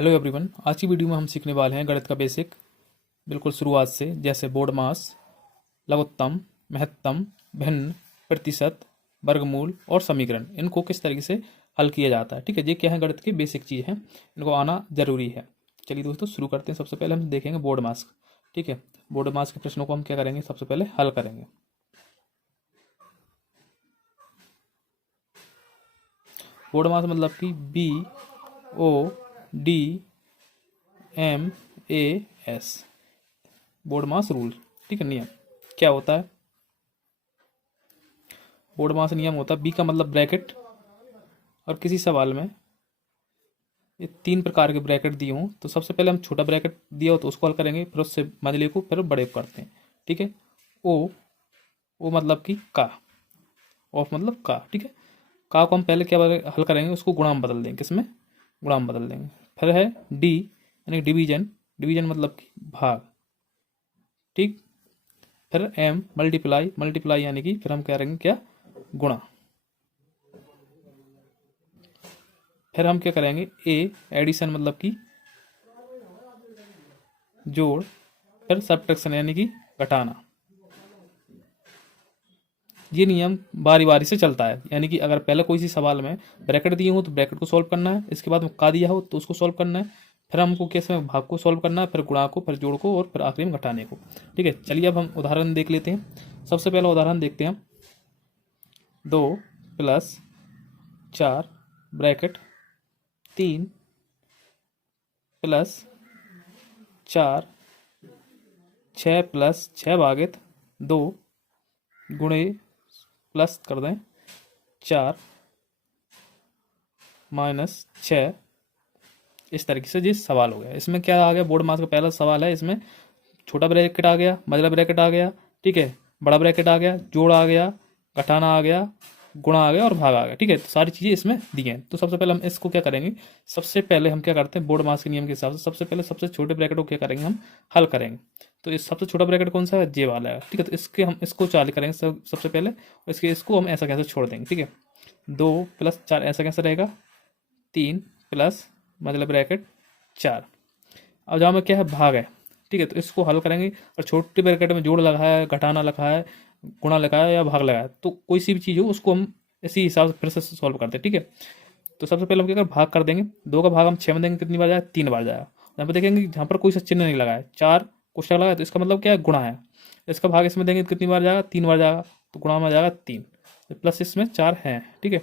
Hello everyone, आज की video में हम सीखने वाले हैं गणित का बेसिक बिल्कुल शुरुआत से, जैसे बोर्ड मास, लघुत्तम, महत्तम, भिन्न, प्रतिशत, वर्गमूल और समीकरण। इनको किस तरीके से हल किया जाता है। ठीक है, ये क्या है, गणित की बेसिक चीज़ है, इनको आना जरूरी है। चलिए दोस्तों शुरू करते हैं। सबसे पहले हम देखेंगे बोर्ड मास। ठीक है, बोर्ड मास के प्रश्नों को हम क्या करेंगे, सबसे पहले हल करेंगे। बोर्ड मास मतलब कि BODMAS, बोर्ड मास रूल। ठीक है, नियम क्या होता है। बोर्ड मास नियम होता है, बी का मतलब ब्रैकेट, और किसी सवाल में ये 3 प्रकार के ब्रैकेट दिए हों तो सबसे पहले हम छोटा ब्रैकेट दिया हो तो उसको हल करेंगे, फिर उससे मझले को फिर बड़े को करते हैं। ठीक है, ओ मतलब कि का, ऑफ मतलब का। ठीक है, का को हम पहले क्या हल करेंगे, उसको गुणा में बदल देंगे। किसमें? गुणा में बदल देंगे। फिर है डी यानी डिवीजन, डिवीजन मतलब कि भाग। ठीक, फिर एम मल्टीप्लाई, मल्टीप्लाई यानी कि फिर हम क्या करेंगे, क्या, गुणा। फिर हम क्या करेंगे, ए एडिशन मतलब कि जोड़, फिर सब्ट्रैक्शन यानी कि घटाना। ये नियम बारी बारी से चलता है, यानी कि अगर पहले कोई सी सवाल में ब्रैकेट दिए हो तो ब्रैकेट को सॉल्व करना है, इसके बाद में का दिया हो तो उसको सॉल्व करना है, फिर हमको कैसे में भाग को सॉल्व करना है, फिर गुणा को, फिर जोड़ को, और फिर आखिरी में घटाने को। ठीक है, चलिए अब हम उदाहरण देख लेते हैं। सबसे पहला उदाहरण देखते हैं। 2 + 4 ब्रैकेट 3 + 4 6 + 6 भागित 2 गुणे प्लस कर दें 4 - 6। इस तरीके से जी सवाल हो गया। इसमें क्या आ गया, बोर्ड मास का पहला सवाल है, इसमें छोटा ब्रैकेट आ गया, मझला ब्रैकेट आ गया, ठीक है, बड़ा ब्रैकेट आ गया, जोड़ आ गया, घटाना आ गया, गुणा आ गया और भाग आ गया। ठीक है, तो सारी चीज़ें इसमें दी हैं। तो सबसे पहले हम इसको क्या करेंगे, सबसे पहले हम क्या करते हैं, बोर्ड मास के नियम के हिसाब से सबसे पहले सबसे छोटे ब्रैकेट को क्या करेंगे, हम हल करेंगे। तो इस सबसे छोटा ब्रैकेट कौन सा है, जे वाला है। ठीक है, तो इसके हम इसको चालू करेंगे सबसे पहले, और इसको हम ऐसा कैसे छोड़ देंगे। ठीक है, 2 + 4 ऐसा कैसे रहेगा, 3 + मतलब ब्रैकेट 4। अब जहाँ में क्या है, भाग है। ठीक है, तो इसको हल करेंगे, और छोटे ब्रैकेट में जोड़ लगा है, घटाना लिखा है, गुणा लिखा है या भाग लगा है, तो कोई सी भी चीज़ हो उसको हम इसी हिसाब से फिर से सॉल्व करते हैं। ठीक है, तो सबसे पहले हम क्या करें, भाग कर देंगे। 2 का भाग हम 6 में देंगे, कितनी बार जाएगा, 3 बार जाएगा। यहाँ पर देखेंगे जहाँ पर कोई सा चिन्ह नहीं लगा है, 4 कोष्टक लगा है, तो इसका मतलब क्या है, गुणा है। इसका भाग इसमें देंगे तो कितनी बार जाएगा, 3 बार जाएगा, तो गुणा में जाएगा 3, प्लस इसमें 4 है। ठीक है,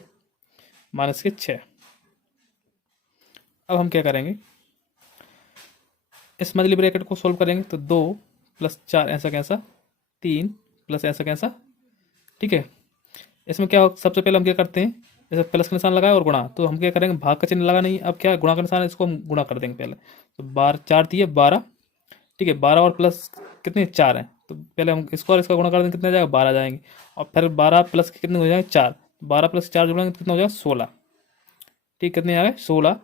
माइनस के 6। अब हम क्या करेंगे, इस मछली ब्रैकेट को सोल्व करेंगे, तो 2 + 4 ऐसा कैसा, 3 + ऐसा कैसा। ठीक है, इसमें क्या सबसे पहले हम क्या करते हैं, जैसे प्लस का निशान लगाया और गुणा, तो हम क्या करेंगे, भाग का चिन्ह लगा नहीं, अब क्या गुणा का निशान है, इसको हम गुणा कर देंगे पहले। तो 12 4 दिए 12। ठीक है, 12 और प्लस कितने, 4 हैं, तो पहले हम इसको और इसका गुणा कर देंगे, कितने जाएगा, 12 जाएंगे, और फिर 12 प्लस के कितने हो जाएंगे, 4। 12 + 4 जोड़ेंगे तो कितना हो जाएगा, 16। ठीक, कितने आ गए, 16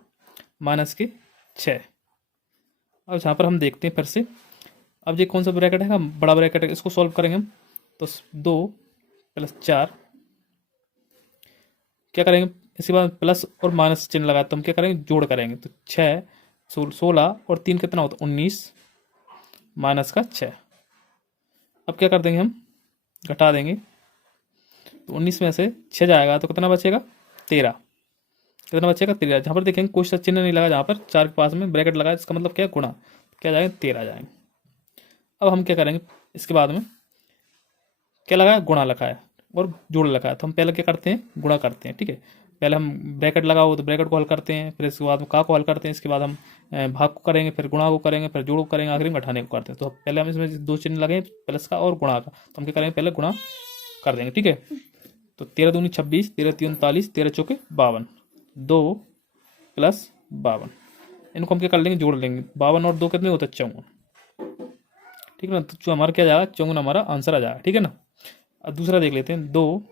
माइनस के 6। अब यहाँ पर हम देखते हैं फिर से, अब ये कौन सा ब्रैकेट है, बड़ा ब्रैकेट है, इसको सॉल्व करेंगे हम। तो 2 + 4 क्या करेंगे, इसी बार प्लस और माइनस चिन्ह लगा, तो हम क्या करेंगे, जोड़ करेंगे। तो 6 16 और 3 कितना होता है, 19 माइनस का 6। अब क्या कर देंगे, हम घटा देंगे, तो 19 में से 6 जाएगा तो कितना बचेगा, 13। कितना बचेगा, 13। जहाँ पर देखेंगे कोई सा चिन्ह नहीं लगा, जहाँ पर 4 के पास में ब्रैकेट लगा, इसका मतलब क्या है, गुणा, क्या जाएगा, 13 जाएंगे। अब हम क्या करेंगे, इसके बाद में क्या लगा है, गुणा लिखा है और जोड़ लिखा है, तो हम पहले क्या करते हैं, गुणा करते हैं। ठीक है, पहले हम ब्रैकेट लगा हो तो ब्रैकेट को हल करते हैं, फिर इसके बाद में का को हल करते हैं, इसके बाद हम भाग को करेंगे, फिर गुणा को करेंगे, फिर जोड़ को करेंगे, आखिरी में घटाने को करते हैं। तो पहले हम इसमें 2 चिन्ह लगे, प्लस का और गुणा का, तो हम क्या करेंगे, पहले गुणा कर देंगे। ठीक है, तो 13 दूनी 26, 13 तीन 39, 13 चौके 52, 2 + 52। इनको हम क्या कर लेंगे, जोड़ लेंगे। 52 और 2 कितने होते हैं, 54। ठीक है ना, तो जो हमारा क्या जाएगा, 54 हमारा आंसर आ जाएगा। ठीक है ना, अब दूसरा देख लेते हैं। 2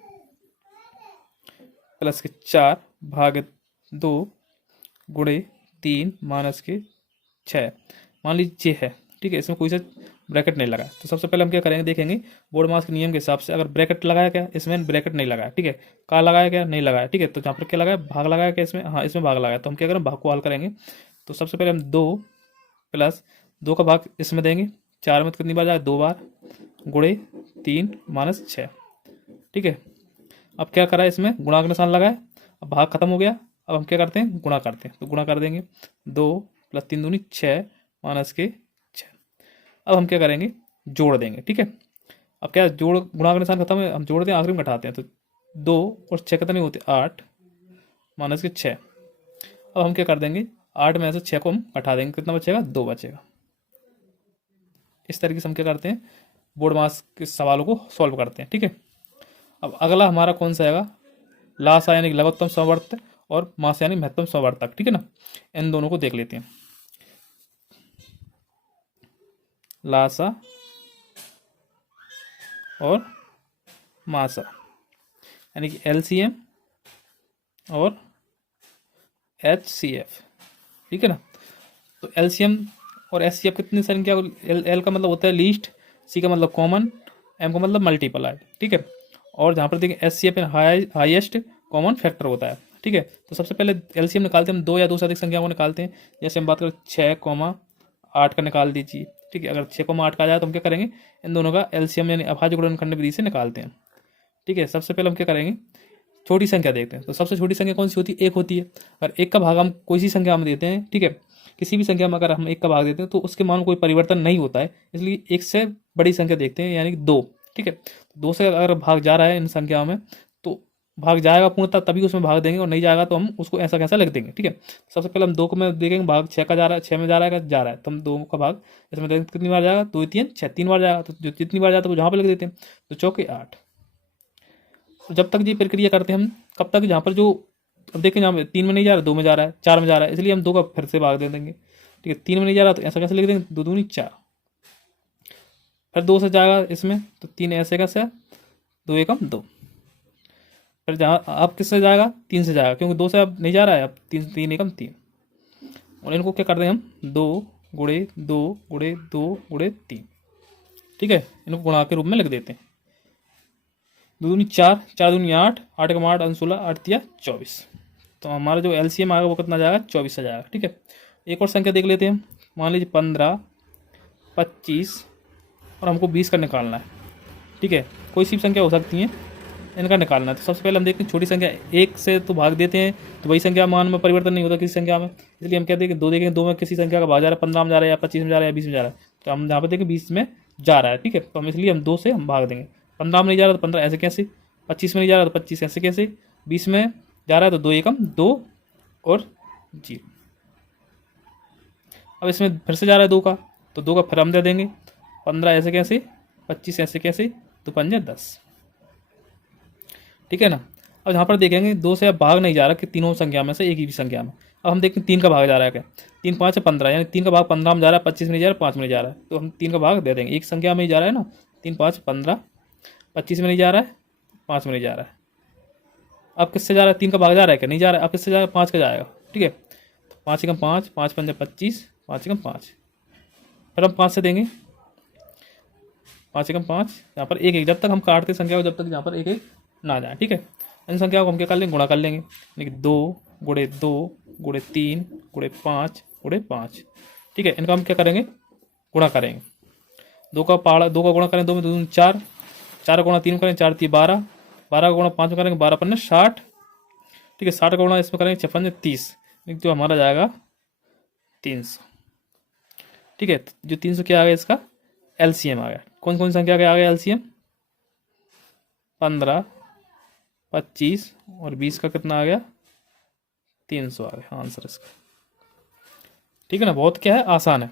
+ के 4 भागित 2 गुणे 3 माइनस के 6, मान लीजिए है। ठीक है, इसमें कोई सा ब्रैकेट नहीं लगा, तो सबसे पहले हम क्या करेंगे, देखेंगे बोर्ड मास के नियम के हिसाब से, अगर ब्रैकेट लगाया क्या, इसमें ब्रैकेट नहीं लगाया। ठीक है, का लगाया क्या, नहीं लगाया। ठीक है, तो जहाँ पर क्या लगाया, भाग लगाया क्या, इसमें, हाँ इसमें भाग लगाया, तो हम क्या करें, भाग को हल करेंगे। तो सबसे पहले हम 2 प्लस 2 का भाग इसमें देंगे, 4 में तो कितनी बार जाएगा, 2 बार, गुणे 3 माइनस 6। ठीक है, अब क्या करा है, इसमें गुणा का निशान लगाए, अब भाग खत्म हो गया। अब हम क्या करते हैं, गुणा करते हैं, तो गुणा कर देंगे, 2 प्लस 3 दूनी 6 माइनस के 6। अब हम क्या करेंगे, जोड़ देंगे। ठीक है, अब क्या जोड़, गुणा का निशान खत्म है, हम जोड़ते हैं, आखिरी में घटाते हैं, तो 2 और 6 कितने होते, 8 माइनस के 6। अब हम क्या कर देंगे, 8 में से 6 को हम घटा देंगे, कितना बचेगा, 2 बचेगा। इस तरीके से हम क्या करते हैं, बोर्ड मास के सवालों को सॉल्व करते हैं। ठीक है, अब अगला हमारा कौन सा आएगा, लासा यानी कि लघुत्तम समवर्त और मास यानी महत्तम समवर्तक। ठीक है ना, इन दोनों को देख लेते हैं। लासा और मासा यानी कि एलसीएम और एचसीएफ। ठीक है ना, तो एलसीएम और एचसीएफ कितनी संख्या, एल का मतलब होता है लीस्ट, सी का मतलब कॉमन, एम का मतलब मल्टीपल। ठीक है, और जहाँ पर देखिए एचसीएफ हाईएस्ट कॉमन फैक्टर होता है। ठीक है, तो सबसे पहले एलसीएम निकालते हैं हम, 2 या 2 से अधिक संख्याओं को निकालते हैं। जैसे हम बात करें 6,8 का निकाल दीजिए। ठीक है, अगर 6,8 का आ जाए तो हम क्या करेंगे, इन दोनों का एलसीएम यानी अभाज्य गुणनखंड विधि से निकालते हैं। ठीक है, सबसे पहले हम क्या करेंगे, छोटी संख्या देखते हैं। तो सबसे छोटी संख्या कौन सी होती है, 1 होती है। अगर 1 का भाग हम कोई सी संख्या में देते हैं, ठीक है, किसी भी संख्या में अगर हम 1 का भाग देते हैं तो उसके मान में कोई परिवर्तन नहीं होता है, इसलिए 1 से बड़ी संख्या देखते हैं, यानी कि 2। ठीक है, 2 से अगर भाग जा रहा है इन संख्याओं में तो भाग जाएगा पूर्णतः तभी उसमें भाग देंगे, और नहीं जाएगा तो हम उसको ऐसा कैसा लिख देंगे। ठीक है, सबसे पहले हम 2 को में देखेंगे, भाग 6 का जा रहा है, 6 में जा रहा है तो हम 2 का भाग इसमें देखेंगे कितनी बार जाएगा, 2 3 6, 3 बार जाएगा, तो जो जितनी बार जाता है वो जहाँ पर लिख देते हैं, तो चौके 8। तो जब तक ये प्रक्रिया करते हैं हम, कब तक, जहाँ पर जो, अब देखें यहाँ पे 3 में नहीं जा रहा, 2 में जा रहा है, 4 में जा रहा है, इसलिए हम 2 का फिर से भाग दे देंगे। ठीक है, 3 में नहीं जा रहा तो ऐसा कैसे लिख देंगे, 2 दूनी 4, फिर 2 से जाएगा इसमें तो 3 ऐसे कैसे, 2 एकम 2, फिर जहाँ अब किससे जाएगा, 3 से जाएगा, क्योंकि 2 से अब नहीं जा रहा है, अब 3 एकम 3। और इनको क्या करते हैं हम, 2 गुणे 2 गुणे 2 गुणे 3। ठीक है, इनको गुणा के रूप में लिख देते हैं, 2 दूनी 4, 4 दूनी 8, 8 का 8 16, 8 तिया 24। तो हमारा जो एलसीएम आएगा वो कितना जाएगा, 24 से जाएगा। ठीक है, एक और संख्या देख लेते हैं, मान लीजिए 15, 25 और हमको 20 का निकालना है। ठीक है, कोई सी भी संख्या हो सकती है, इनका निकालना है। तो सबसे पहले हम देखते हैं छोटी संख्या, 1 से तो भाग देते हैं तो वही संख्या मान में परिवर्तन नहीं होता किसी संख्या में, इसलिए हम क्या देखें, 2 देखेंगे, 2 में किसी संख्या का भाग जा रहा है, 15 में जा रहा है या 25 में जा रहा है या 20 में जा रहा है, तो हम यहाँ पर देखें 20 में जा रहा है। ठीक है, तो हम इसलिए हम 2 से हम भाग देंगे, 15 में नहीं जा रहा तो 15 ऐसे कैसे, 25 में नहीं जा रहा तो 25 ऐसे कैसे, 20 में जा रहा है तो 2 एकम 2 और 0। अब इसमें फिर से जा रहा है 2 का, तो 2 का फिर हम दे देंगे, 15 ऐसे कैसे, 25 ऐसे कैसे, तो 5 10। ठीक है ना, अब यहाँ पर देखेंगे 2 से अब भाग नहीं जा रहा कि तीनों संख्या में से एक ही भी संख्या में। अब हम देखते हैं 3 का भाग जा रहा है क्या, 3 5 है 15, यानी 3 का भाग 15 में जा रहा है, 25 में नहीं जा रहा, 5 में नहीं जा रहा है, तो हम 3 का भाग दे देंगे, एक संख्या में ही जा रहा है ना, 3 5 15, 25 में नहीं जा रहा है, 5 में नहीं जा रहा है। अब किससे जा रहा है, 3 का भाग जा रहा है क्या, नहीं जा रहा है, अब किससे जा रहा है, 5 का जाएगा। ठीक है, तो 5 एकम 5, 5 5 25, 5 एकम 5, फिर हम 5 से देंगे, 5 एकम 5, यहाँ पर एक एक, जब तक हम काटते संख्या को, जब तक यहाँ पर एक एक ना जाए। ठीक है, इन संख्याओं को हम क्या कर लेंगे, गुणा कर लेंगे, यानी 2 गुणे 2 गुणे 3 गुणे 5 गुणे 5। ठीक है, इनका हम क्या करेंगे, गुणा करेंगे, 2 का पहाड़ा 2 का गुणा करें, 2 में 2 4, 4 का गुणा 3 करें, 4 3 12, 12 का गुणा 5 में करेंगे, 12 पन्ने 60। ठीक है, 60 का गुणा इसमें करेंगे 56 30, जो हमारा जाएगा 300। ठीक है, जो 300 क्या आ गया, इसका एलसीएम आ गया। कौन कौन संख्या का आ गया एलसीएम, 15, 25 और 20 का कितना आ गया, 300 आ गया आंसर इसका। ठीक है ना, बहुत क्या है, आसान है।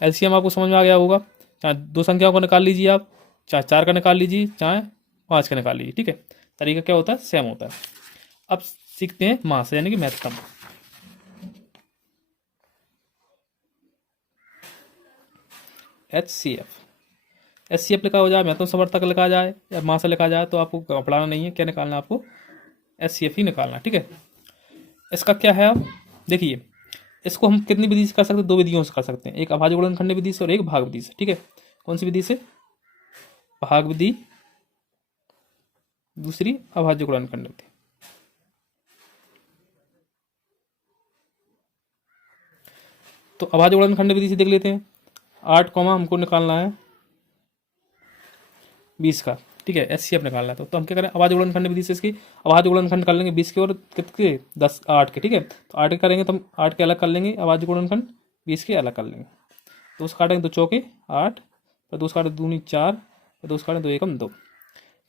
एलसीएम आपको समझ में आ गया होगा, चाहे 2 संख्याओं को निकाल लीजिए आप, चाहे 4 का निकाल लीजिए, चाहे 5 का निकाल लीजिए। ठीक है, तरीका क्या होता है, सेम होता है। अब सीखते हैं मास यानी कि महत्तम। एचसीएफ लिखा हो जाए, महत्तम समर्थक लिखा जाए या मास लिखा जाए, तो आपको पढ़ाना नहीं है, क्या निकालना है आपको, एचसीएफ ही निकालना। ठीक है, इसका क्या है, आप देखिए, इसको हम कितनी विधि से कर सकते हैं, 2 विधियों से कर सकते हैं, एक अभाज्य गुणनखंड विधि से और एक भाग विधि से। ठीक है, कौन सी विधि से, भाग विधि, दूसरी अभाज्य गुणनखंड विधि। तो अभाज्य गुणनखंड विधि से देख लेते हैं। 8 कॉमा हमको निकालना है 20 का, ठीक है, एचसीएफ निकालना है। तो हम क्या करें, अभाज्य गुणनखंड विधि से इसकी अभाज्य गुणनखंड कर लेंगे 20 के और कितने 10 8 के, ठीक है। तो 8 के करेंगे तो हम 8 के अलग कर लेंगे अभाज्य गुणनखंड, 20 के अलग कर लेंगे। तो उस काटेंगे 2 चौके 8, फिर 2 काटे 2 4, फिर 2 काटे 2 एकम 2,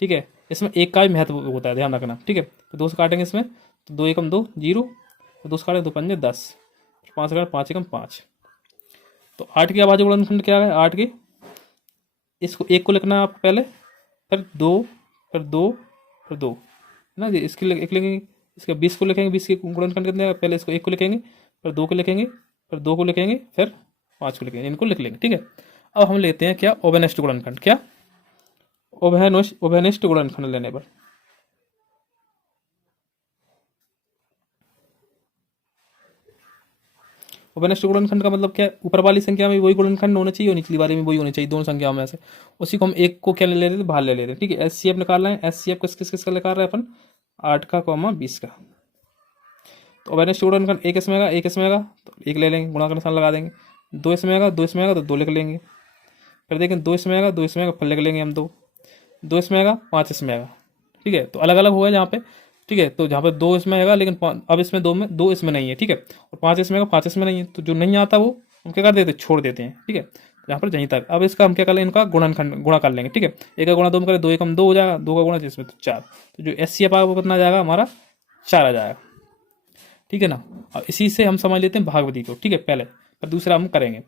ठीक है। इसमें एक का भी महत्व होता है, ध्यान रखना, ठीक है। तो 2 काटेंगे इसमें तो 2 एकम 2 0, तो 2 काटे 2 पंजे 10, 5 काटे 5 एकम 5। तो 8 के अभाज्य गुणनखंड क्या है, 8 के, इसको 1 को लिखना है आप पहले, फिर 2, फिर 2, फिर 2 है ना, इसके लिख लेंगे। इसके 20 को लिखेंगे, 20 के गुणनखंड कितने हैं, पहले इसको 1 को लिखेंगे, फिर 2 को लिखेंगे, फिर 2 को लिखेंगे, फिर 5 को लिखेंगे, इनको लिख लेंगे, ठीक है। अब हम लेते हैं क्या, ओवेनिष्ठ गुणनखंड। क्या, ओवेनिष्ठ गुणनखंड लेने पर ओवेनिष्ठ गुणनखंड का मतलब क्या है, ऊपर वाली संख्या में वही गुणनखंड होना चाहिए और निचली वाली में वही होनी चाहिए, दोनों संख्याओं में से। उसी को हम एक को क्या ले लेते हैं, बाहर ले लेते हैं, ठीक है। एचसीएफ निकालना है, एचसीएफ किस का निकाल रहे हैं अपन, 8 का कॉमा 20 का। तो ओवेनिष्ठ गुणनखंड एक इसमें का, एक इसमें का, तो एक ले लेंगे, गुणा का निशान लगा देंगे। 2 इसमें का, 2 इसमें का, तो 2 लिख लेंगे। फिर देखें 2 इसमें का, 2 इसमें का, फिर लिख लेंगे हम 2 इसमें का, 5 इसमें का, ठीक है। तो अलग अलग हुआ है जहाँ पे, ठीक है। तो जहाँ पे 2 इसमें है, लेकिन अब इसमें 2 में 2 इसमें नहीं है, ठीक है। और 5 इसमें का, 5 इसमें नहीं है, तो जो नहीं आता वो हम क्या कर देते, छोड़ देते हैं, ठीक है। यहाँ पर यहीं तक। अब इसका हम क्या कर लेंगे, इनका गुणनखंड गुणा कर लेंगे, ठीक है। 1 का गुणा 2 में करें, 2 एकम 2 हो जाएगा, 2 का गुणा जिसमें तो 4। तो जो एचसीएफ आएगा वो कितना आ जाएगा हमारा, 4 आ जाएगा, ठीक है ना। अब इसी से हम समझ लेते हैं भागवती को, ठीक है, पहले, पर दूसरा हम करेंगे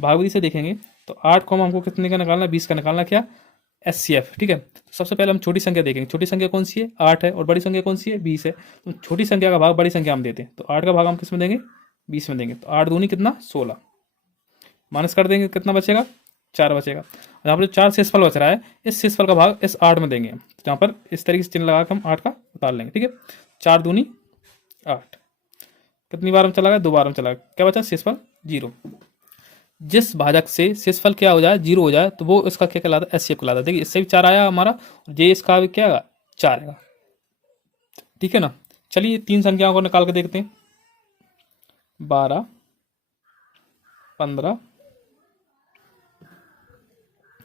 भागवती से देखेंगे। तो 8 कॉमा हमको कितने का निकालना है, 20 का निकालना, क्या, एचसीएफ, ठीक है। तो सबसे पहले हम छोटी संख्या देखेंगे, छोटी संख्या कौन सी है, 8 है, और बड़ी संख्या कौन सी है, 20 है। तो छोटी संख्या का भाग बड़ी संख्या हम देते हैं, तो 8 का भाग हम किस में देंगे, 20 में देंगे। तो 8 दूनी कितना, 16, माइनस कर देंगे, कितना बचेगा, 4 बचेगा। यहाँ पर जो 4 शेषफल बच रहा है, इस शेषफल का भाग इस 8 में देंगे हम। तो यहाँ पर इस तरीके से चिन्ह लगा के हम 8 का उतार लेंगे, ठीक है। 4 दूनी 8, कितनी बार हम चला गया, 2 बार हम चला गया, क्या बचा, शेषफल 0। जिस भाजक से शेषफल क्या हो जाए, 0 हो जाए, तो वो इसका क्या कहलाता है, एचसीएफ कहलाता है। देखिए इससे भी 4 आया हमारा, जे इसका भी क्या आएगा, 4 आएगा, ठीक है ना। चलिए 3 संख्याओं को निकाल के देखते हैं, 12, 15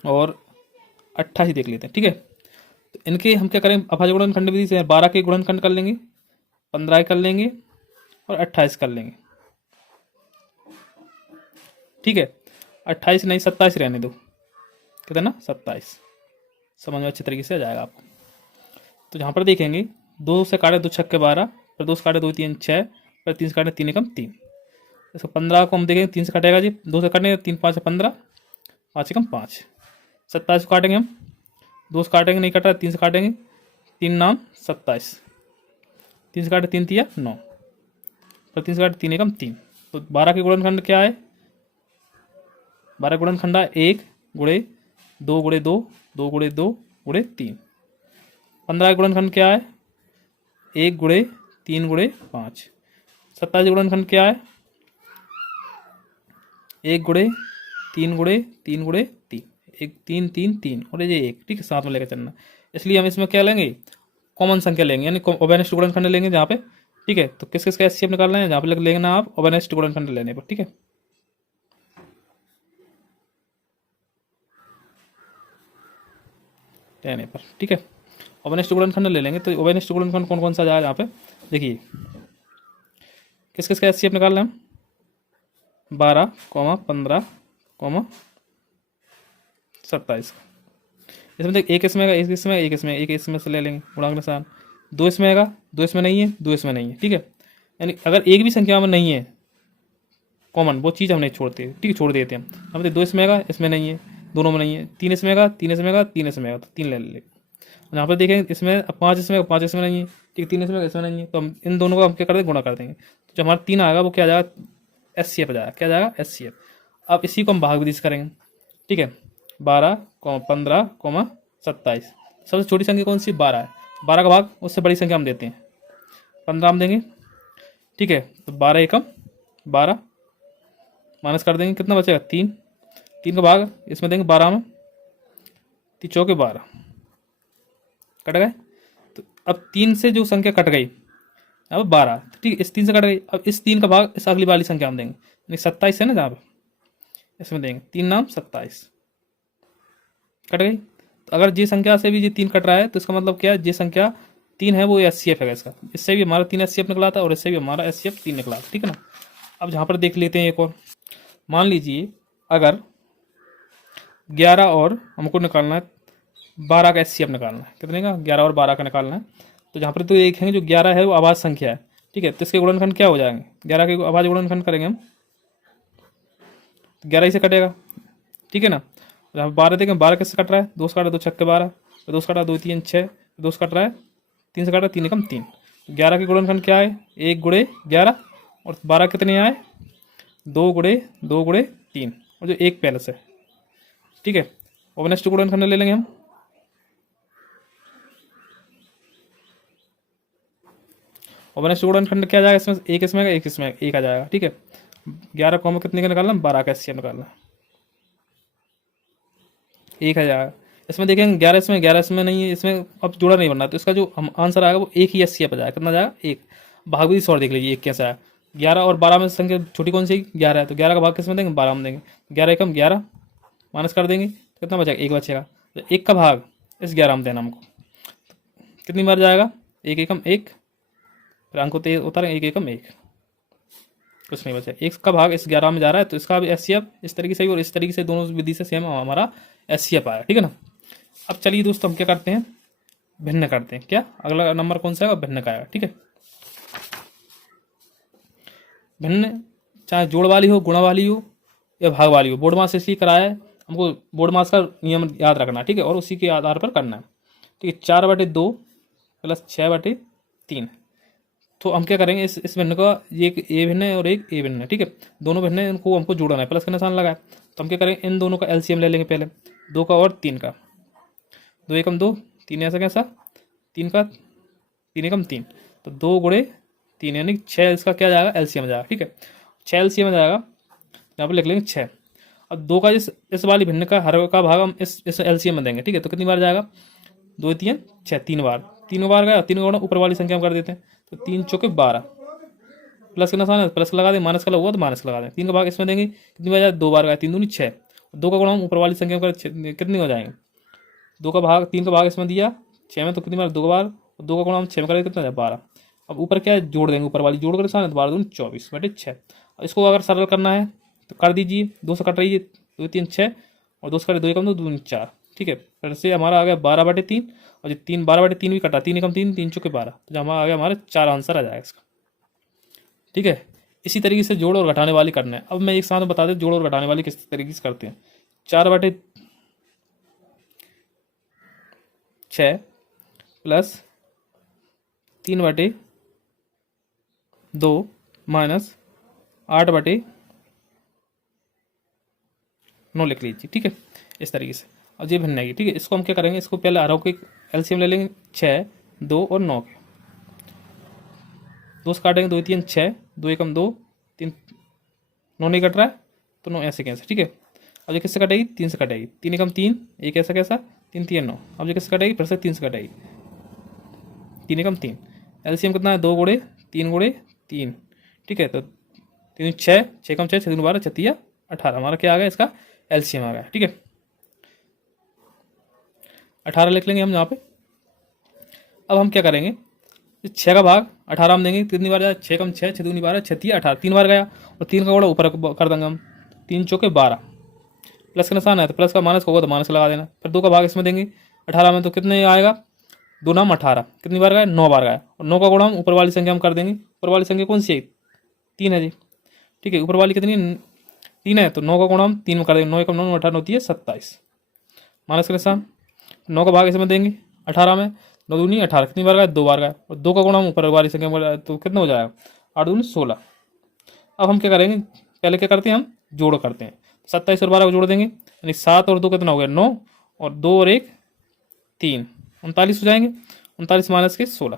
और 28 देख लेते हैं, ठीक है। तो इनके हम क्या करें, अभाज्य गुणनखंड विधि से 12 के गुणनखंड कर लेंगे, 15 कर लेंगे और 28 कर लेंगे, ठीक है। 28 नहीं 27 रहने दो, कितना ना 27, समझ में अच्छे तरीके से आ जाएगा आपको। तो यहाँ पर देखेंगे 2 से काटे 2 छक्के 12, फिर 2 से काटे 2 3 6, फिर 3 से काटे 3 एकम 3। इसको 15 को हम देखेंगे 3 से काटेगा जी, 2 से काटेंगे 3 5 15, 5 एकम 5। 27 को काटेंगे हम, 2 से काटेंगे नहीं काटा, 3 से काटेंगे, 3 नाम 27, 3 से काटे 3 तिया 9, फिर 3 से काटे 3 एकम 3। तो 12 के गुणनखंड क्या है, 12 गुणनखंड है 1 गुणे 2 गुणे 2, 2 गुणे 2 गुणे 3। 15 का गुणनखंड क्या है, 1 गुणे 3 गुणे 5। 27 गुणनखंड क्या है, 1 गुणे 3 गुणे 3 गुणे 3, 1 3 3 3 और ये 1, ठीक है, साथ में लेकर चलना। इसलिए हम इसमें क्या लेंगे, कॉमन संख्या लेंगे, यानी ओवेनिष्ठ गुणनखंड लेंगे जहाँ पे, ठीक है। तो किस किस का एचसीएफ निकालना है, जहाँ पे लेना आप ओवेनिष्ठ गुणनखंड लेने पर, ठीक है। लेने पर, ठीक है, ओवेनिष्ठ गुणनखंड ले लेंगे। तो ओवेनिष्ठ गुणनखंड कौन कौन सा जाएगा यहाँ पे, देखिए किस किस का एचसीएफ निकालना है, 12, 15, 27। इसमें देख एक इसमें एक इसमें एक इसमें एक इसमें से ले लेंगे गुणांक निशान, 2 इसमें आएगा, 2 इसमें नहीं है, 2 इसमें नहीं है, ठीक है। यानी अगर एक भी संख्या में नहीं है कॉमन, वो चीज़ हम नहीं छोड़ते, ठीक है, छोड़ देते हैं हम। 2 इसमें आएगा, इसमें नहीं है, दोनों में नहीं है, 3 इसमें आएगा, 3 इसमें आएगा, 3 इसमें आएगा, तो 3 ले लेंगे। यहाँ पर देखें इसमें 5 इसमें 5 इसमें नहीं है, ठीक है, 3 इसमें नहीं है, तो हम इन दोनों को हम क्या कर देंगे, गुणा कर देंगे। तो जो हमारा 3 आएगा वो क्या आ जाएगा, एचसीएफ आ जाएगा, क्या जाएगा, एचसीएफ। अब इसी को हम भाग विधि से करेंगे, ठीक है। 12, 15, 27, सबसे छोटी संख्या कौन सी, 12 है, 12 का भाग उससे बड़ी संख्या हम देते हैं, 15 हम देंगे, ठीक है। तो 12 एकम 12, माइनस कर देंगे, कितना बचेगा, 3, 3 का भाग इसमें देंगे 12 में, 3 चौके 12, कट गए। तो अब 3 से जो संख्या कट गई, अब 12, ठीक है, इस 3 से कट गई। अब इस 3 का भाग इस अगली वाली संख्या हम देंगे, नहीं 27 है ना जहाँ पे, इसमें देंगे 3 नाम 27 कट गई। तो अगर जी संख्या से भी ये 3 कट रहा है तो इसका मतलब क्या है, जी संख्या 3 है वो एचसीएफ है इसका, इससे भी हमारा 3 एचसीएफ निकला था और इससे भी हमारा एचसीएफ 3 निकला था, ठीक है ना। अब जहाँ पर देख लेते हैं एक और, मान लीजिए अगर 11 और हमको निकालना है 12 का एचसीएफ निकालना है, कितने का 11 और 12 का निकालना है। तो जहाँ पर तो देखेंगे जो 11 है वो अभाज्य संख्या है, ठीक है, तो इसके गुणनखंड क्या हो जाएंगे, 11 के अभाज्य गुणनखंड करेंगे हम, 11 ही से कटेगा, ठीक है ना। जहाँ 12 देखें 12 किससे कट रहा है, 2 से काटा 2 छक्के 12, 2 से काटा 2 3 6, 2 से कट रहा है 3 से काटा 3 एकम 3। 11 के गुणनखंड क्या है, 1 गुणे 11, और 12 कितने आए 2 गुणे 2 गुणे 3, और जो एक पहले से, ठीक है। और नेक्स्ट गुणनखंड ले लेंगे हम, और नेक्स्ट गुणनखंड क्या आ जाएगा इसमें, एक इसमें एक इसमें एक आ जाएगा, ठीक है। 11 को हमें कितने का निकालना, 12 का एचसीएफ निकालना, एक आ जाएगा। इसमें देखेंगे 11 इसमें नहीं है, इसमें अब जोड़ा नहीं बनना, तो इसका जो हम आंसर आएगा वो एक ही एचसीएफ आ जाएगा, कितना जाएगा एक। भाग भी और देख लीजिए एक कैसा है, 11 और 12 में संख्या छोटी कौन सी 11 है, तो 11 का भाग किस में देंगे 12 में देंगे, 11 एकम 11 माइनस कर देंगे तो कितना बचेगा एक बचेगा, तो एक का भाग इस 11 में देना हमको, कितनी बार जाएगा एक एकम एक, फिर अंक होते उतारें एक एकम एक, कुछ नहीं बचा, एक का भाग इस 11 में जा रहा है, तो इसका भी एचसीएफ इस तरीके से ही और इस तरीके से दोनों विधि से सेम हमारा एचसीएफ आया, ठीक है ना। अब चलिए दोस्तों हम क्या करते हैं, भिन्न करते हैं, क्या अगला नंबर कौन सा आएगा, भिन्न का आएगा, ठीक है। भिन्न चाहे जोड़ वाली हो, गुणा वाली हो या भाग वाली हो, बोर्ड मास इसलिए कराया है हमको, बोर्ड मास का नियम याद रखना, ठीक है, और उसी के आधार पर करना है, ठीक है। 4/2 प्लस 6/3, तो हम क्या करेंगे इस भिन्न का, ये एक ए भिन्न है और एक ए भिन्न है, ठीक है, दोनों भिन्न है, इनको हमको जोड़ना है, प्लस का निशान लगाए, तो हम क्या करेंगे इन दोनों का एलसीएम ले लेंगे पहले, 2 का और 3 का, 2 एकम 2 3 ऐसा कैसा 3 का 3 एकम 3, तो 2 गुणे 3 यानी 6, इसका क्या जाएगा एलसीएम जाएगा, ठीक है, 6 एलसीएम जाएगा, यहाँ पर लिख लेंगे 6। अब 2 का इस वाली भिन्न का हर का भाग हम इस एलसीएम में देंगे, ठीक है, तो कितनी बार जाएगा 2 3 6, 3 बार गया, 3 गुणा ऊपर वाली संख्या हम कर देते हैं, तो 3 चौके 12, प्लस का निशान है प्लस लगा दें, माइनस का हुआ तो माइनस लगा दें, 3 का भाग इसमें देंगे, कितनी बार जाए 2 बार गया, 3 दूनी 6, 2 का गुणा हम ऊपर वाली संख्या कर कितनी हो जाएंगे, 2 का भाग 3 का भाग इसमें दिया 6 में, तो कितनी बार 2 बार, 2 का गुणा हम 6 में करेंगे कितना जाए 12। अब ऊपर क्या है जोड़ देंगे, ऊपर वाली जोड़ कर निशान है, तो 12 दूनी 24/6। इसको अगर सरल करना है तो कर दीजिए, 2 से कट रही है 2 3 6, और 2 से कटे 2 एकम 2 दूनी 4, ठीक है, फिर से हमारा आ गया 12/3, और जो 12/3 भी कटा, 3 एकम 3 3 चौके 12, तो हमारा आ गया हमारे 4 आंसर आ जाएगा इसका, ठीक है। इसी तरीके से जोड़ और घटाने वाली करना है। अब मैं एक साथ बता दें जोड़ और घटाने वाली किस तरीके से करते हैं, 4/6 प्लस 3/2 माइनस 8/9 लिख लीजिए, ठीक है, इस तरीके से। और ये भिन्न है, ठीक है, इसको हम क्या करेंगे, इसको पहले आरोह के एलसीएम ले लेंगे, 6 2 और 9 के, 2 से काटेंगे 2 3 6, 2 एकम 2 3, 9 नहीं कट रहा है तो 9 ऐसे कैसे, ठीक है। अब ये किससे कटेगी 3 से कटेगी, 3 एकम 3 एक ऐसा कैसा 3 3 9, अब ये किससे कटेगी फिर से 3 से कटेगी, 3 एकम 3, एलसीएम कितना है 2 गुणे 3 गुणे 3, ठीक है, तो 3 6 6 एकम 6 6 दूनी 12 6 18, हमारा क्या आ गया इसका एलसीएम आ गया, ठीक है, 18 लिख लेंगे हम यहाँ पे। अब हम क्या करेंगे, 6 का भाग 18 में देंगे, कितनी बार जाए 6 कम 6 6 दूनी 12 6 18, 3 बार गया, और 3 का गुणा ऊपर कर देंगे हम, 3 चौके 12, प्लस का निशान है तो प्लस का माइनस का होगा तो माइनस लगा देना, फिर 2 का भाग इसमें देंगे 18 में, तो कितने आएगा 2 नाम 18, कितनी बार गया 9 बार गया, और 9 का गुणा हम ऊपर वाली संख्या हम कर देंगे, ऊपर वाली संख्या कौन सी है 3 है जी, ठीक है, ऊपर वाली कितनी 3 है, तो 9 का गुणा हम 3 में कर देंगे, 9 एकम 9 18 होती है 27, माइनस का निशान, 9 का भाग इसमें देंगे 18 में, 9 दूनी 18, कितनी बार गया 2 बार गया, और 2 का गुणा हम ऊपर वाली संख्या में तो कितना हो जाएगा 8 दूनी 16। अब हम क्या करेंगे, पहले क्या करते हैं हम जोड़ करते हैं, 27 और 12 को जोड़ देंगे, यानी 7 और 2 कितना हो गया 9, और 2 और 1 3 39 हो जाएंगे, 39 माइनस के 16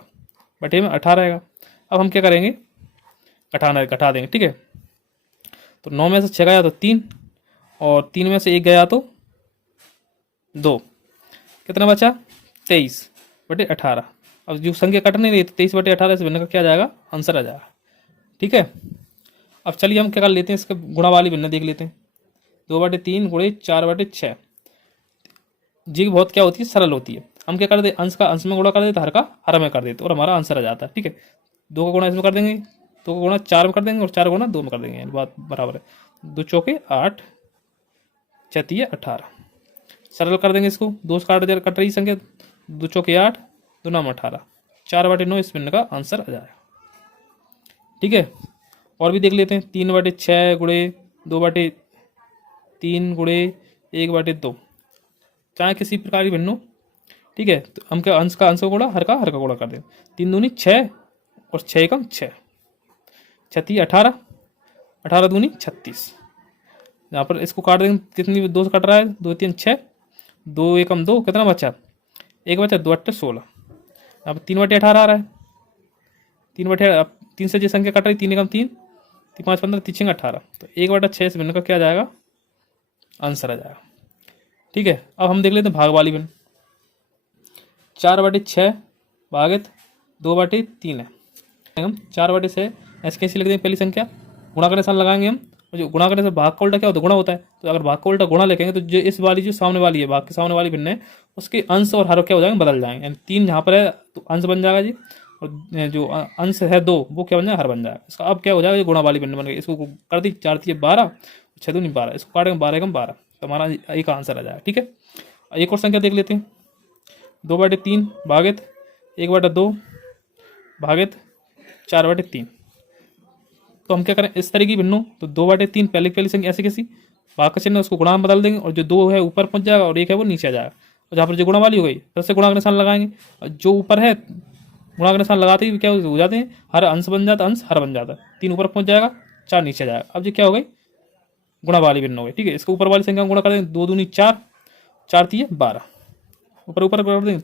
बटे में 18 आएगा। अब हम क्या करेंगे घटा देंगे, ठीक है, तो 9 में से 6 गया तो 3, और 3 में से 1 गया तो 2, कितना बचा 23/18। अब जो संख्या कट नहीं रही तो 23/18 से भिन्न का क्या जाएगा आंसर आ जाएगा, ठीक है। अब चलिए हम क्या कर लेते हैं, इसका गुणा वाली भिन्न देख लेते हैं। 2/3 गुणे 4/6 जी बहुत क्या होती है, सरल होती है। हम क्या कर देते, अंश का अंश में गुणा कर देते, हर का हर में कर देते और हमारा आंसर आ जाता है। ठीक है, 2 का गुणा इसमें कर देंगे, 2 का गुणा 4 में कर देंगे और 4 गुणा 2 में कर देंगे, बात बराबर है। 2 चौके 8, 6 18, सरल कर देंगे इसको। 2 से कट रही संख्या, 2 चौके 8, 2 9 18, 4/9 इस भिन्न का आंसर आ जाएगा। ठीक है, और भी देख लेते हैं। 3/6 गुणे 2/3 गुणे 1/2, चाहे किसी प्रकार की भिन्न हो। ठीक है, तो हम क्या अंश का अंश का गुणा, हर का गुणा कर दें। 3 दूनी 6 और 6 एकम 6, 6 18, 18 दूनी 36। यहाँ पर इसको काट देंगे, कितनी 2 से कट रहा है, 2 3 6, 2 एकम 2, कितना बचा, 1 बचा, 2 8 16। अब 3/18 आ रहा है, 3 से जो संख्या कट रही, 3 एकम 3, 3 5 15, 3 6 18, तो 1/6 से भिन्न का क्या आ जाएगा, आंसर आ जाएगा। ठीक है, अब हम देख लेते हैं भाग वाली भिन्न। 4/6 भागित 2/3 है। हम 4/6 ऐसे कैसे लिख देंगे, पहली संख्या गुणा का निशान लगाएंगे हम, और जो गुणा करने से भाग का उल्टा क्या होता है, गुणा होता है। तो अगर भाग का उल्टा गुणा लिखेंगे तो जो इस वाली जो सामने वाली है, भाग के सामने वाली भिन्न है, उसके अंश और हर क्या हो जाएंगे, बदल जाएंगे। यानी 3 यहाँ पर है तो अंश बन जाएगा जी, और जो अंश है 2 वो क्या बन जाएगा, हर बन जाएगा। इसका अब क्या हो जाएगा, गुणा वाली भिन्न बन गई। इसको कर दी 4 3 12, 6 दूनी 12, इसको काटेंगे 12 एकम 12, तो हमारा एक आंसर आ जाएगा। ठीक है, एक और संख्या देख लेते हैं। 2/3 भागित 1/2 भागित 4/3। तो हम क्या करें, इस तरह की भिन्नो, तो 2/3 पहली संख्या ऐसी कैसी, भाग का चिन्ह उसको गुणा में बदल देंगे, और जो 2 है ऊपर पहुंच जाएगा और 1 है वो नीचे आ जाएगा। और जहाँ पर जो गुणा वाली हो गई, फिर से गुणा का निशान लगाएंगे, और जो ऊपर है गुणा का निशान लगाते ही क्या हो जाते हैं, हर अंश बन जाता है, अंश हर बन जाता है। 3 ऊपर पहुंच जाएगा, 4 नीचे आ जाएगा। अब ये क्या हो गई, गुणा वाली भिन्न हो गई। ठीक है, इसको ऊपर वाली संख्या में गुणा कर देंगे, 2 दूनी 4, 4 3 12, ऊपर ऊपर कर देंगे,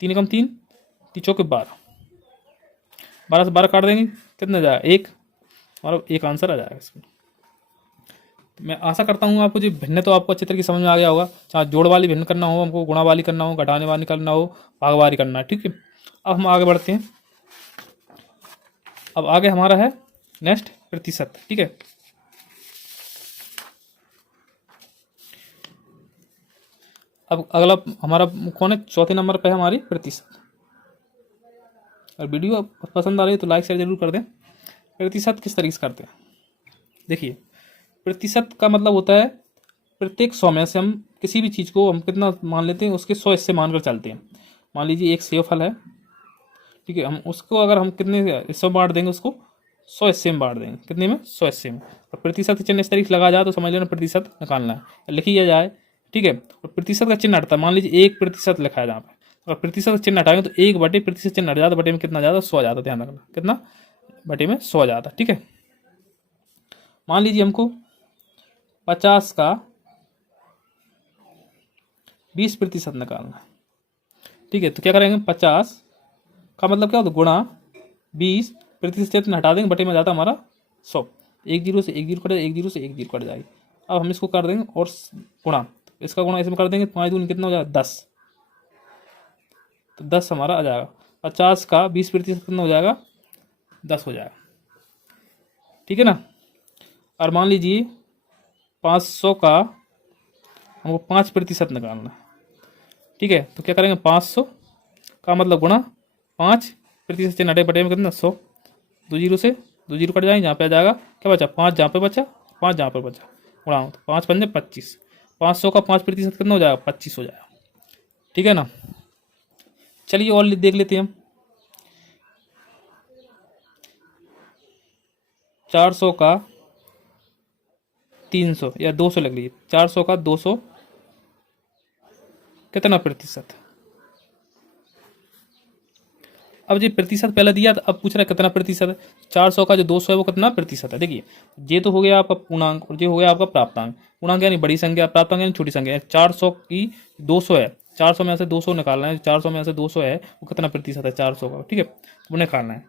3 एकम 3, 3 चौके 12, 12 से 12 काट देंगे, कितना जाएगा 1, और एक आंसर आ जाएगा इसमें। मैं आशा करता हूँ आपको जो भिन्न तो आपको अच्छी तरीके समझ में आ गया होगा। चाहे जोड़ वाली भिन्न करना हो, हमको गुणा वाली करना हो, घटाने वाली करना हो, भाग वाली करना है। ठीक है, अब हम आगे बढ़ते हैं। अब आगे हमारा है नेक्स्ट प्रतिशत। ठीक है, अब अगला हमारा कौन है, चौथे नंबर पे है हमारी प्रतिशत। और वीडियो पसंद आ रही है तो लाइक शेयर जरूर कर दें। प्रतिशत किस तरीके से करते हैं, देखिए, प्रतिशत का मतलब होता है प्रत्येक 100 में से हम किसी भी चीज़ को हम कितना मान लेते हैं, उसके 100 हिस्से मानकर चलते हैं। मान लीजिए एक सेब फल है, ठीक है, हम उसको अगर हम कितने हिस्सों में बांट देंगे, उसको 100 हिस्से में बांट देंगे, कितने में, 100 हिस्से में। और प्रतिशत चिन्ह इस तरीके से लगा जाए तो समझ लेना प्रतिशत निकालना है, लिखी जाए। ठीक है, और प्रतिशत का चिन्ह हटता है, मान लीजिए 1% लिखा है जहाँ पे, और प्रतिशत का चिन्ह हटाएंगे तो 1/प्रतिशत चिन्ह हट जाता, बटे में कितना जाता, 100 जाता। ध्यान रखना, कितना, बटे में 100 जाता। ठीक है, मान लीजिए हमको 50 का 20% निकालना है। ठीक है, तो क्या करेंगे, 50 का मतलब क्या होता है, गुणा 20%, हटा देंगे, बटे में जाता हमारा 100। 1 0 से 1 0 कट जाए, 1 0 से 1 0 कट जाएगी। अब हम इसको कर देंगे और गुणा, इसका गुणा इसमें कर देंगे, 5 दूनी कितना हो जाएगा, 10, तो 10 हमारा आ जाएगा। 50 का 20% कितना हो जाएगा, 10 हो जाएगा। ठीक है ना। और मान लीजिए 500 का हमको 5% निकालना है। ठीक है, तो क्या करेंगे, 500 का मतलब गुणा 5% चिन्ह हटे, बटे में कितना, 100, 2 0 से 2 0 कट जाएंगे, जहाँ पे आ जाएगा क्या बचा, 5 जहाँ पे बचा, 5 जहाँ पे बचा, गुणा तो 5 5 25, 500 का 5% कितना हो जाएगा, 25 हो जाएगा। ठीक है ना। चलिए और देख लेते हैं हम। 400 का 300 या 200 लग लीजिए, 400 का 200 कितना प्रतिशत। अब जी प्रतिशत पहले दिया था, अब पूछ रहा है कितना प्रतिशत है। 400 का जो 200 है वो कितना प्रतिशत है। देखिए, ये तो हो गया आपका पूर्णांक और ये हो गया आपका प्राप्तांक। पूर्णांक यानी बड़ी संख्या, प्राप्तांक यानी छोटी संख्या। 400 की 200 है, 400 में से 200 निकालना है, 400 में से 200 है वो कितना प्रतिशत है 400 का। ठीक है, वो निकालना है।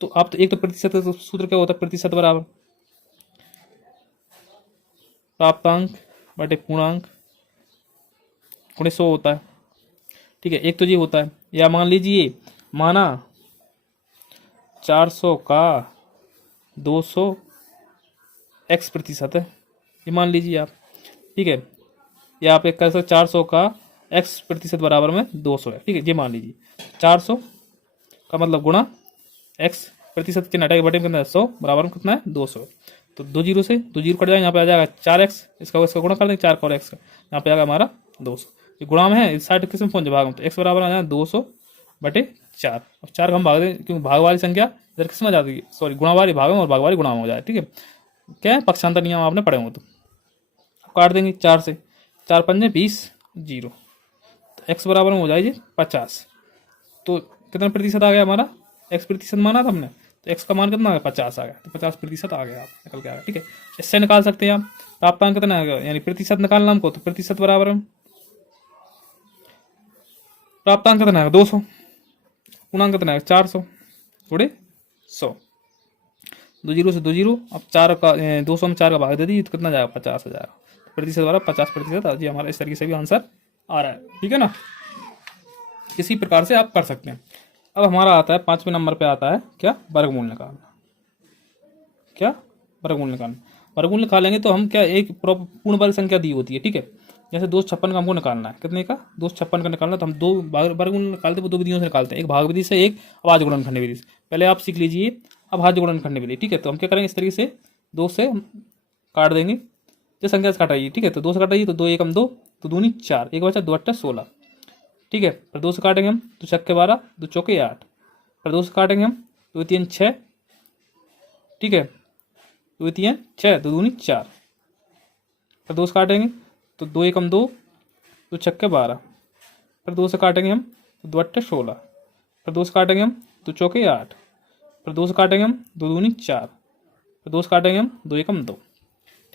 तो आप तो एक तो प्रतिशत है, तो सूत्र क्या होता है, प्रतिशत बराबर प्राप्तांक बटे पूर्णांक गुणे 100 होता है। ठीक है, एक तो ये होता है। या मान लीजिए, माना 400 का 200 x प्रतिशत है, ये मान लीजिए आप। ठीक है, या आप एक कर सकते 400 का x प्रतिशत बराबर में 200 है। ठीक है, ये मान लीजिए 400 का मतलब गुणा x प्रतिशत चिन्ह हटा के बटे में कितना है 100 बराबर में कितना है 200 है। तो 2 जीरो से 2 जीरो कट जाएगा, यहाँ पे आ जाएगा 4x, इसका गुणा कर देंगे 4 का और x का, यहाँ पे आएगा हमारा 200। ये गुणा में है, इस साइड किस में पहुंच भाग में, तो x बराबर आ जाएगा 200 बटे 4। अब 4 का हम भाग दें क्योंकि भाग वाली संख्या इधर किस में आ जाती है, सॉरी गुणा वाली भाग में और भाग वाली गुणा में हो जाए। ठीक है, क्या है पक्षांतर नियम आपने पढ़े हो तो काट देंगे 4 से, 4 पंजे 20 जीरो, तो x बराबर में हो जाएगी 50। तो कितना प्रतिशत आ गया हमारा, x प्रतिशत माना था हमने, तो x का मान कितना आ गया 50 आ गया, तो 50% आ गया, आप निकल के आ गया। ठीक है, इससे निकाल सकते हैं आप प्राप्तांक कितना है, यानी प्रतिशत निकालना हमको, तो प्रतिशत बराबर है प्राप्तांक कितना है 200, पूर्णांक कितना है 400 थोड़े 100, 2 जीरो से 2 जीरो, अब 4 का 200 में 4 का भाग दे दी तो कितना जाएगा 50 हो जाएगा, प्रतिशत बराबर 50%। जी हमारा इस तरीके से भी आंसर आ रहा है। ठीक है ना, इसी प्रकार से आप कर सकते हैं। अब हमारा आता है 5वें नंबर पे आता है क्या, वर्गमूल निकालना। क्या, वर्गमूल निकालना। वर्गमूल निकालेंगे तो हम क्या, एक पूर्ण वर्ग संख्या दी होती है। ठीक है, जैसे 256 का हमको निकालना है, कितने का 256 का निकालना, तो हम दो वर्गमूल निकालते हैं, वो दो विधियों से निकालते हैं, एक भाग विधि से, एक अभाज्य गुणनखंड विधि से। पहले आप सीख लीजिए अभाज्य गुणनखंड विधि। ठीक है, तो हम क्या करेंगे, इस तरीके से 2 से काट देंगे, जो संख्या से काट रही है। ठीक है, तो 2 से काट रही है, तो 2 एकम 2, तो दूनी 4, एक बचा 2 अट्ठा 16। ठीक है, फिर 2 से काटेंगे हम, 2 छक्के 12, 2 चौके 8, फिर 2 से काटेंगे हम, 2 3 6। ठीक है, 2 3 6, 2 दूनी 4, फिर 2 से काटेंगे तो 2 एकम 2, 2 छक्के 12, फिर 2 से काटेंगे हम तो 2 अट्ठे 16, फिर 2 से काटेंगे हम 2 चौके 8, फिर 2 से काटेंगे हम 2 दूनी 4, फिर 2 से काटेंगे हम 2 एकम 2।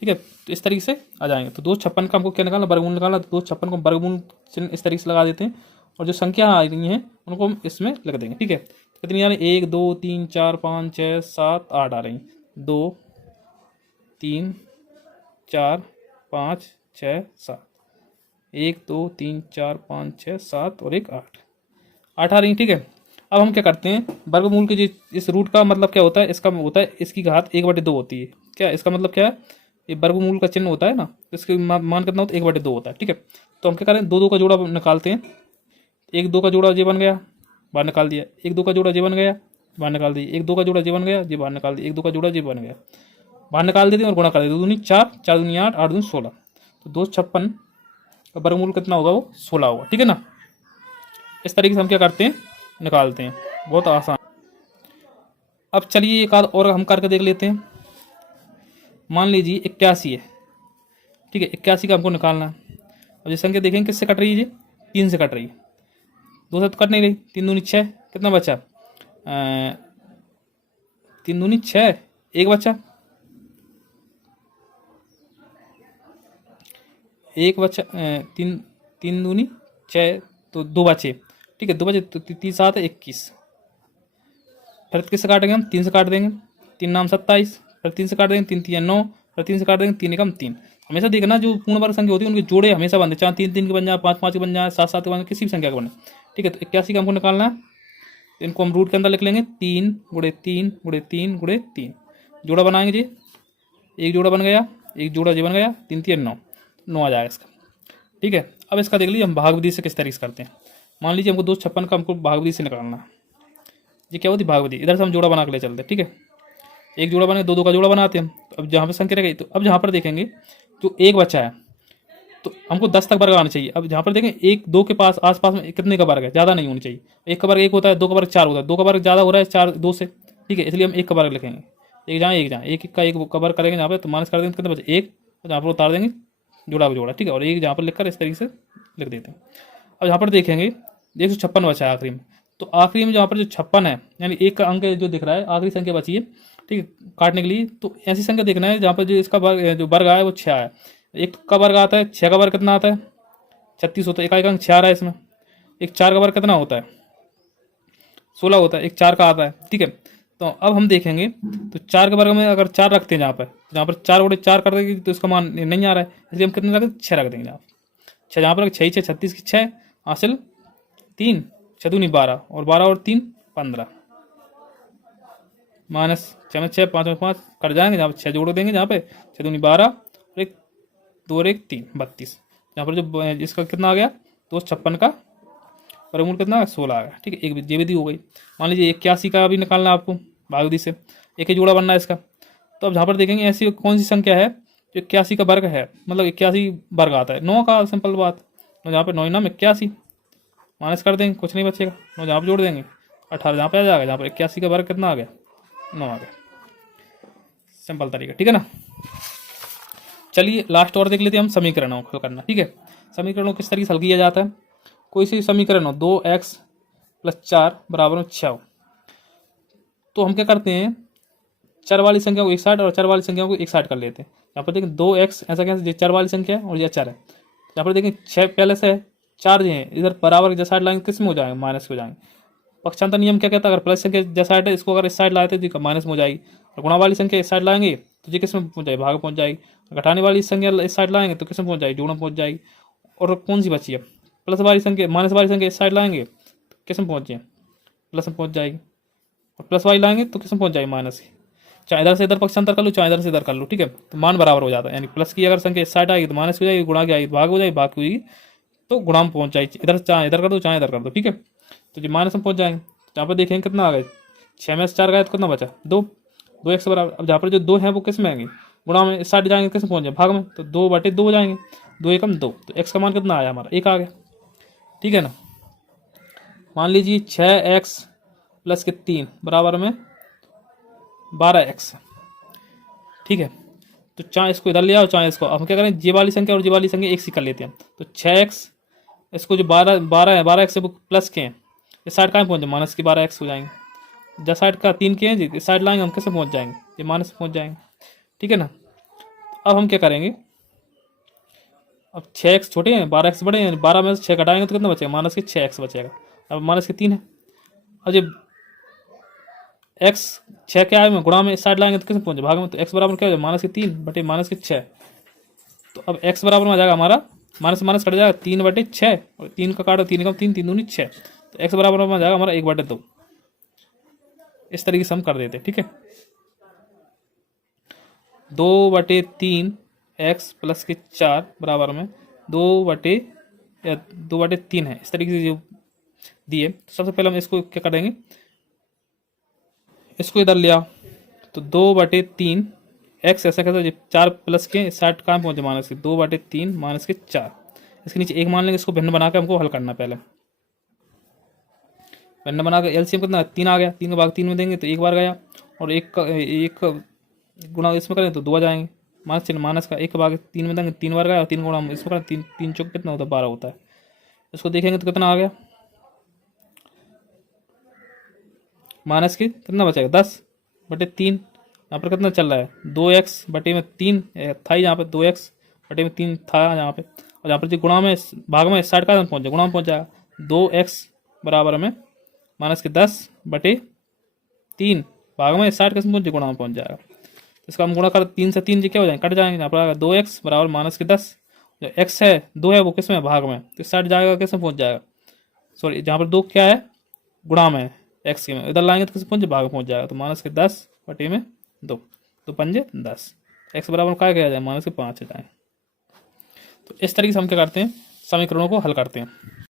ठीक है, तो इस तरीके से आ जाएंगे। तो 256 का हमको क्या निकालना, वर्गमूल निकालना, तो 256 को वर्गमूल चिन्ह इस तरीके से लगा देते हैं, और जो संख्या आ रही हैं उनको हम इसमें लिख देंगे। ठीक है, कितनी आ रही है, 1 2 3 4 5 6 7 8 आ रही, 2 3 4 5 6 7, 1 2 3 4 5 6 7 और 1 8 8 आ रही। ठीक है, अब हम क्या करते हैं, वर्गमूल के जो इस रूट का मतलब क्या होता है, इसका होता है इसकी घात 1/2 होती है। क्या इसका मतलब क्या है, ये वर्गमूल का चिन्ह होता है ना, तो इसके मान कितना होता है 1/2 होता है। ठीक है, तो हम क्या करें, 2 2 का जोड़ा निकालते हैं, 1 2 का जोड़ा ये बन गया, बाहर निकाल दिया, 1 2 का जोड़ा ये बन गया, बाहर निकाल दिया, 1 2 का जोड़ा ये बन गया, ये बाहर निकाल दिया, 1 2 का जोड़ा ये बन गया, बाहर निकाल देते हैं और गुणा कर देते, 2 दूनी 4, 4 दूनी 8, 8 दूनी 16, तो 256 का वर्गमूल कितना होगा, वो 16 होगा। ठीक है ना, इस तरीके से हम क्या करते हैं, निकालते हैं, बहुत आसान। अब चलिए एक आध और हम करके देख लेते हैं। मान लीजिए 81 है। ठीक है, 81 का हमको निकालना है। अब ये संख्या देखेंगे किससे कट रही है, 3 से कट रही है, 2 से तो कट नहीं रही, 3 दूनी 6, कितना बचा 3 दूनी 6, एक बचा, एक बचा 3 दूनी 6, तो 2 बचे। ठीक है, 2 बचे, तो 3 7 21, फिर किससे काटेंगे हम, 3 से काट देंगे, 3 नाम 27, फिर 3 से काट देंगे, 3 3 9, फिर 3 से काट देंगे, 3 एकम 3। हमेशा देखना जो पूर्ण वर्ग संख्या होती है उनके जोड़े हमेशा बनते, चाहे 3 3 के बन जाए, 5 5 के बन जाए, 7 7 के बन, किसी भी संख्या के बने। ठीक है, तो 81 का हमको निकालना है, इनको हम रूट के अंदर लिख लेंगे, 3 गुणे 3 गुणे 3 गुणे 3, जोड़ा बनाएंगे जी, एक जोड़ा बन गया, एक जोड़ा जी बन गया, 3 3 9, 9 आ जाएगा इसका। ठीक है, अब इसका देख लीजिए हम भाग विधि से किस तरीके से करते हैं। मान लीजिए हमको 256 का हमको भाग विधि से निकालना है, ये क्या होती है भाग विधि, इधर से हम जोड़ा बना के ले चलते हैं। ठीक है, एक जोड़ा बने, 2 2 का जोड़ा बनाते हैं। तो अब जहाँ पे संख्या रह गई, तो अब जहाँ पर देखेंगे जो एक बच्चा है तो हमको 10 तक वर्ग आना चाहिए। अब जहाँ पर देखें 1 2 के पास आसपास में कितने का वर्ग है, ज़्यादा नहीं होनी चाहिए। 1 का वर्ग 1 होता है, 2 का वर्ग 4 होता है, 2 का वर्ग ज़्यादा हो रहा है 4 2 से। ठीक है, इसलिए हम 1 का वर्ग लिखेंगे, एक जहाँ एक जहाँ, एक का एक का वर्ग करेंगे जहाँ पे, तो माइनस कर देंगे कितने बचे 1, जहाँ पर उतार देंगे जोड़ा जोड़ा। ठीक है, और एक जहाँ पर लिखकर इस तरीके से लिख देते हैं। अब यहाँ पर देखेंगे 156 बचा है आखिरी में, तो आखिरी में जहाँ पर जो 56 है, यानी एक का अंक जो दिख रहा है, आखिरी संख्या बची है। ठीक है, काटने के लिए तो ऐसी संख्या देखना है जहाँ पर जो इसका वर्ग जो वर्ग आया वो 6 है। एक का वर्ग आता है, 6 का वर्ग कितना आता है 36 होता है, एक अंक 6 आ रहा है इसमें। एक 4 का वर्ग कितना होता है 16 होता है, एक 4 का आता है। ठीक है, तो अब हम देखेंगे तो 4 के वर्ग में अगर 4 रखते हैं, जहाँ पर 4 बड़े 4 कर देंगे तो इसका मान नहीं आ रहा है, इसलिए हम कितने रखें 6 रख देंगे। जहाँ 6, जहाँ पर 6 6 36 की 6 हासिल 3 6 दूनी 12 और 12 और 3 15 माइनस 6 में 6, 5 में 5 कट जाएंगे, जहाँ पे 6 जोड़ देंगे, जहाँ पे 6 दूनी 12 और एक 2 और 1 3 32। यहाँ पर जो इसका कितना आ गया 256 का वर्गमूल कितना आ गया 16 आ गया। ठीक है, एक ये विधि हो गई। मान लीजिए 81 का भी निकालना है आपको भाग विधि से, एक ही जोड़ा बनना है इसका। तो अब जहाँ पर देखेंगे ऐसी कौन सी संख्या है जो 81 का वर्ग है, मतलब 81 वर्ग आता है 9 का, सिंपल बात। तो जहाँ पर 9 नाम 81 माइनस कर देंगे, कुछ नहीं बचेगा। 9 जहाँ पर जोड़ देंगे 18 जहाँ पे आ जाएगा, जहाँ पर 81 का वर्ग कितना आ गया 9 आ गया। सिंपल तरीका, ठीक है ना। चलिए लास्ट और देख लेते हैं हम समीकरणों को करना। ठीक है, समीकरणों किस तरीके से हल किया जाता है। कोई सी समीकरण हो 2x + 4 = 6 हो, तो हम क्या करते हैं चर वाली संख्या को एक साइड और चर वाली संख्या को एक साइड कर लेते हैं। यहाँ पर देखें 2x ऐसा कैसे चर वाली संख्या है और यह चर है। यहाँ पर देखें 6 पहले से है, 4 जो है इधर बराबर जैसा साइड लाएंगे किस में हो जाएंगे माइनस हो जाएंगे। पक्षांतर नियम क्या कहता है, अगर प्लस संख्या जैसा साइड है इसको अगर इस साइड लाए तो माइनस में हो जाएगी, और गुणा वाली संख्या इस साइड लाएंगे तो ये किस में पहुंच जाएगी भाग में पहुंच जाएगी, घटाने वाली संख्या इस साइड लाएंगे तो किस में पहुंच जाएगी जोड़ में पहुंच जाएगी। और कौन सी बची है प्लस वाली संख्या माइनस वाली संख्या इस साइड लाएंगे किस में पहुंच जाए प्लस में पहुंच जाएगी, और प्लस वाली लाएंगे तो किस में पहुंच जाएगी माइनस की। चाहे इधर से इधर पक्षांतर कर लो चाहे इधर से इधर कर लो, ठीक है, तो मान बराबर हो जाता है। यानी प्लस की अगर संख्या इस साइड आएगी तो माइनस हो जाएगी, गुणा की आएगी तो भाग हो जाएगी, भाग की हुई तो गुणा में पहुंच जाएगी। इधर चाहे इधर कर दो चाहे इधर कर दो, ठीक है, तो जो माइनस में पहुंच जाएंगे। जहाँ पर देखेंगे कितना आ गए 6 में से 4 गए तो कितना बचा 2, 2x बराबर। अब जहाँ पर जो 2 है वो किस में आएंगे गुणा में, इस साइड जाएंगे किस में पहुंच जाए भाग में, तो 2/2 हो जाएंगे, 2 एकम 2, तो x का मान कितना आया हमारा 1 आ गया। ठीक है ना। मान लीजिए 6x + 3 = 12x। ठीक है, तो चाहे इसको इधर ले आओ चाहे इसको, अब हम क्या करें जे वाली संख्या और जे वाली संख्या एक सी कर लेते हैं। तो 6x इसको जो 12 है 12x से प्लस के हैं इस साइड कहाँ पहुँच जाए माइनस की 12x हो जाएंगे। जब साइड का 3 के हैं जी इस साइड लाएंगे हम कैसे पहुँच जाएंगे ये माइनस पहुँच जाएंगे। ठीक है ना। अब हम क्या करेंगे, अब 6x छोटे हैं 12x बड़े हैं, 12 में से 6 घटाएंगे तो कितना बचेगा माइनस के 6x बचेगा। अब माइनस के 3 है, अब जब x 6 क्या है गुणा में इस साइड लाएंगे तो किसमें पहुंचे भाग में, तो x बराबर क्या हो जाएगा -3/-6। तो अब x बराबर में आ जाएगा हमारा माइनस माइनस कट जाएगा 3/6 और 3 का काटो 3 का 3 3 दूनी 6, तो x बराबर में आ जाएगा हमारा 1/2। इस तरीके से हम कर देते हैं। ठीक है, 2/3 x + 4 बराबर में 2/3 है। इस तरीके से जो दिए तो सबसे पहले हम इसको क्या करेंगे इसको इधर लिया तो 2/3 x ऐसा कैसे 4 प्लस के 60 कहाँ पहुंचे माइनस के 2/3 माइनस के 4। इसके नीचे एक मान लेंगे, इसको भिन्न बना के हमको हल करना। पहले भिन्न बना के एलसीएम कितना 3 आ गया, 3 का भाग 3 में देंगे तो एक बार गया, और एक गुणा इसमें करें तो 2 आ जाएंगे। माइनस चिन्ह माइनस का 1 का भाग 3 में देंगे 3 बार गया, और 3 गुणा इसमें करें 3 3 चौक कितना होता है 12 होता है। इसको देखेंगे तो कितना आ गया माइनस के कितना बचेगा 10/3। यहाँ पर कितना चल रहा है 2x/3 था ही, यहाँ पे 2x/3 था यहाँ पे, और यहाँ पर जो गुणा में भाग में इस साइड का पहुँच जाए गुणा में पहुँच जाएगा 2x बराबर में -10/3 भाग में इस साइड का पहुँच गुणा में पहुँच जाएगा। इसका हम गुणा कर 3 से 3 क्या हो जाएंगे कट जाएंगे, यहाँ पर आएगा 2x बराबर -10, जो x है 2 है वो किस में भाग में, तो इस साइड जाएगा किस में पहुँच जाएगा सॉरी जहाँ पर 2 क्या है गुणा में x के में, इधर लाएंगे तो किस पहुँच भाग में पहुँच जाएगा, तो -10/2 2 पंजे 10, x बराबर क्या किया जाए -5 हो जाए। तो इस तरीके से हम क्या करते हैं समीकरणों को हल करते हैं।